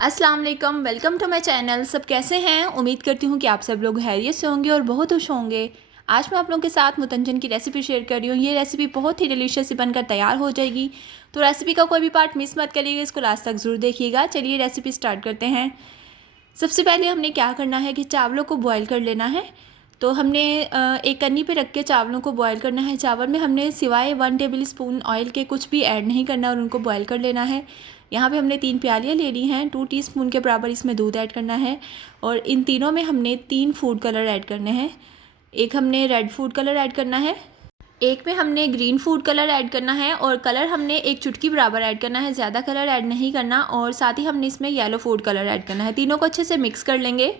अस्सलाम वालेकुम, welcome to my channel. सब कैसे हैं? उम्मीद करती हूँ कि आप सब लोग खैरियत से होंगे और बहुत खुश होंगे। आज मैं आप लोगों के साथ मुतंजन की रेसिपी शेयर कर रही हूँ। ये रेसिपी बहुत ही डिलीशियस बनकर तैयार हो जाएगी, तो रेसिपी का कोई भी पार्ट मिस मत करिएगा, इसको लास्ट तक ज़रूर देखिएगा। चलिए रेसिपी स्टार्ट करते हैं। सबसे पहले हमने क्या करना है कि चावलों को बॉयल कर लेना है। तो हमने एक कन्नी पे रख के चावलों को बॉयल करना है। चावल में हमने सिवाय 1 टेबल स्पून ऑयल के कुछ भी ऐड नहीं करना और उनको बॉयल कर लेना है। यहाँ पे हमने 3 प्यालियाँ ले ली हैं। 2 टीस्पून के बराबर इसमें दूध ऐड करना है और इन तीनों में हमने 3 फूड कलर ऐड करने हैं। एक हमने रेड फूड कलर ऐड करना है, एक में हमने ग्रीन फूड कलर ऐड करना है और कलर हमने एक चुटकी बराबर ऐड करना है, ज़्यादा कलर ऐड नहीं करना। और साथ ही हमने इसमें येलो फूड कलर ऐड करना है। तीनों को अच्छे से मिक्स कर लेंगे।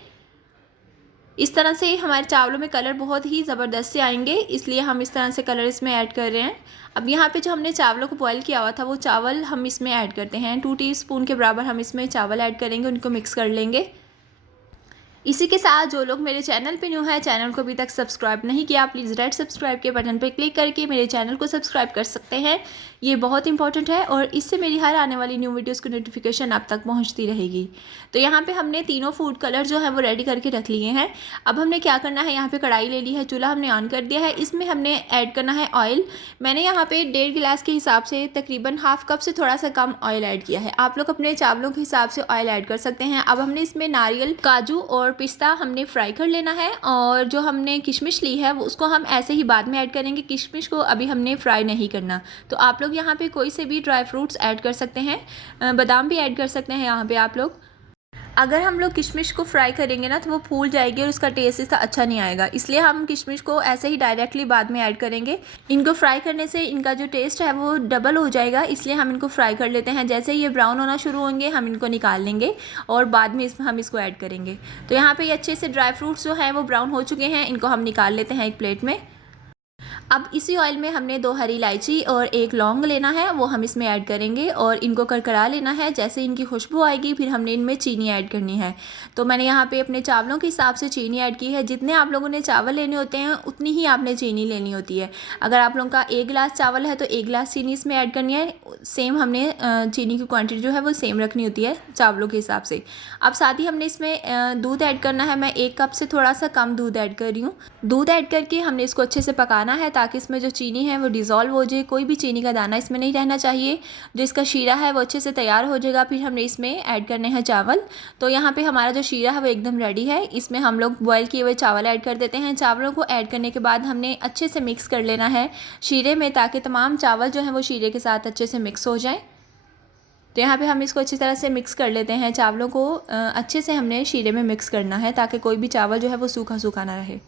इस तरह से हमारे चावलों में कलर बहुत ही ज़बरदस्त से आएंगे, इसलिए हम इस तरह से कलर इसमें ऐड कर रहे हैं। अब यहाँ पे जो हमने चावलों को बॉयल किया हुआ था वो चावल हम इसमें ऐड करते हैं। 2 टीस्पून के बराबर हम इसमें चावल ऐड करेंगे, उनको मिक्स कर लेंगे। इसी के साथ जो लोग मेरे चैनल पे न्यू है, चैनल को अभी तक सब्सक्राइब नहीं किया, प्लीज़ रेड सब्सक्राइब के बटन पे क्लिक करके मेरे चैनल को सब्सक्राइब कर सकते हैं। ये बहुत इंपॉर्टेंट है और इससे मेरी हर आने वाली न्यू वीडियोस की नोटिफिकेशन आप तक पहुंचती रहेगी। तो यहाँ पे हमने तीनों फूड कलर जो है वो रेडी करके रख लिए हैं। अब हमने क्या करना है, यहाँ पे कढ़ाई ले ली है, चूल्हा हमने ऑन कर दिया है। इसमें हमने ऐड करना है ऑयल। मैंने यहाँ पे 1.5 गिलास के हिसाब से तकरीबन हाफ कप से थोड़ा सा कम ऑयल ऐड किया है। आप लोग अपने चावलों के हिसाब से ऑयल ऐड कर सकते हैं। अब हमने इसमें नारियल, काजू और पिस्ता हमने फ्राई कर लेना है और जो हमने किशमिश ली है वो उसको हम ऐसे ही बाद में ऐड करेंगे। किशमिश को अभी हमने फ्राई नहीं करना। तो आप लोग यहाँ पे कोई से भी ड्राई फ्रूट्स ऐड कर सकते हैं, बादाम भी ऐड कर सकते हैं यहाँ पे आप लोग। अगर हम लोग किशमिश को फ्राई करेंगे ना तो वो फूल जाएगी और उसका टेस्ट इसका अच्छा नहीं आएगा, इसलिए हम किशमिश को ऐसे ही डायरेक्टली बाद में ऐड करेंगे। इनको फ्राई करने से इनका जो टेस्ट है वो डबल हो जाएगा, इसलिए हम इनको फ्राई कर लेते हैं। जैसे ये ब्राउन होना शुरू होंगे हम इनको निकाल लेंगे और बाद में इसमें हम इसको ऐड करेंगे। तो यहाँ पर ये अच्छे से ड्राई फ्रूट्स जो हैं वो ब्राउन हो चुके हैं, इनको हम निकाल लेते हैं एक प्लेट में। अब इसी ऑयल में हमने 2 हरी इलायची और 1 लौंग लेना है, वो हम इसमें ऐड करेंगे और इनको करकरा लेना है। जैसे इनकी खुशबू आएगी फिर हमने इनमें चीनी ऐड करनी है। तो मैंने यहाँ पे अपने चावलों के हिसाब से चीनी ऐड की है। जितने आप लोगों ने चावल लेने होते हैं उतनी ही आपने चीनी लेनी होती है। अगर आप लोगों का 1 गिलास चावल है तो 1 गिलास चीनी इसमें ऐड करनी है। सेम हमने चीनी की क्वान्टिटी जो है वो सेम रखनी होती है चावलों के हिसाब से। अब साथ ही हमने इसमें दूध ऐड करना है। मैं 1 कप से थोड़ा सा कम दूध ऐड कर रही हूँ। दूध ऐड करके हमने इसको अच्छे से पकाना है ताकि इसमें जो चीनी है वो डिज़ोल्व हो जाए। कोई भी चीनी का दाना इसमें नहीं रहना चाहिए। जो इसका शीरा है वो अच्छे से तैयार हो जाएगा, फिर हमने इसमें ऐड करने हैं चावल। तो यहाँ पे हमारा जो शीरा है वो एकदम रेडी है। इसमें हम लोग बॉयल किए हुए चावल ऐड कर देते हैं। चावलों को ऐड करने के बाद हमने अच्छे से मिक्स कर लेना है शीरे में, ताकि तमाम चावल जो हैं वो शीरे के साथ अच्छे से मिक्स हो जाएँ। तो यहाँ पे हम इसको अच्छी तरह से मिक्स कर लेते हैं। चावलों को अच्छे से हमने शीरे में मिक्स करना है ताकि कोई भी चावल जो है वो सूखा सूखा ना रहे।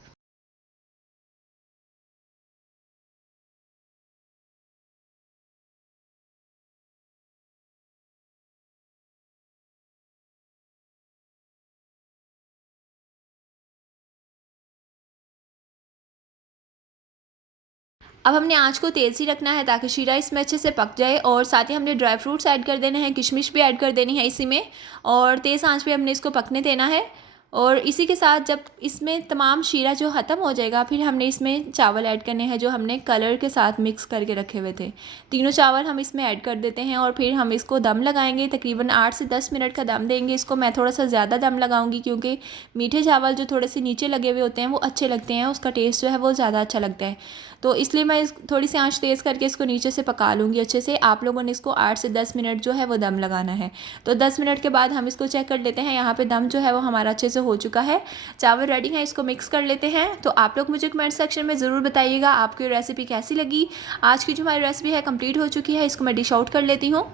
अब हमने आँच को तेज़ ही रखना है ताकि शीरा इसमें अच्छे से पक जाए और साथ ही हमने ड्राई फ्रूट्स ऐड कर देने हैं, किशमिश भी ऐड कर देनी है इसी में और तेज़ आँच पे हमने इसको पकने देना है। और इसी के साथ जब इसमें तमाम शीरा जो ख़त्म हो जाएगा फिर हमने इसमें चावल ऐड करने हैं जो हमने कलर के साथ मिक्स करके रखे हुए थे। तीनों चावल हम इसमें ऐड कर देते हैं और फिर हम इसको दम लगाएंगे। तकरीबन 8 से 10 मिनट का दम देंगे इसको। मैं थोड़ा सा ज़्यादा दम लगाऊंगी क्योंकि मीठे चावल जो थोड़े से नीचे लगे हुए होते हैं वो अच्छे लगते हैं, उसका टेस्ट जो है वो ज़्यादा अच्छा लगता है। तो इसलिए मैं थोड़ी सी आंच तेज़ करके इसको नीचे से पका लूँगी अच्छे से। आप लोगों ने इसको 8 से 10 मिनट जो है वो दम लगाना है। तो 10 मिनट के बाद हम इसको चेक कर लेते हैं। यहाँ पे दम जो है वो हमारा अच्छे से हो चुका है, चावल रेडी है। इसको मिक्स कर लेते हैं। तो आप लोग मुझे कमेंट सेक्शन में ज़रूर बताइएगा आपको ये रेसिपी कैसी लगी। आज की जो हमारी रेसिपी है कंप्लीट हो चुकी है, इसको मैं डिश आउट कर लेती हूँ।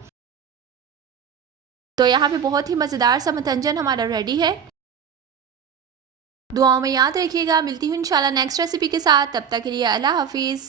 तो यहाँ पे बहुत ही मज़ेदार सा मतंजन हमारा रेडी है। दुआओं में याद रखिएगा। मिलती हूँ इंशाल्लाह नेक्स्ट रेसिपी के साथ। तब तक के लिए अल्लाह हाफिज़।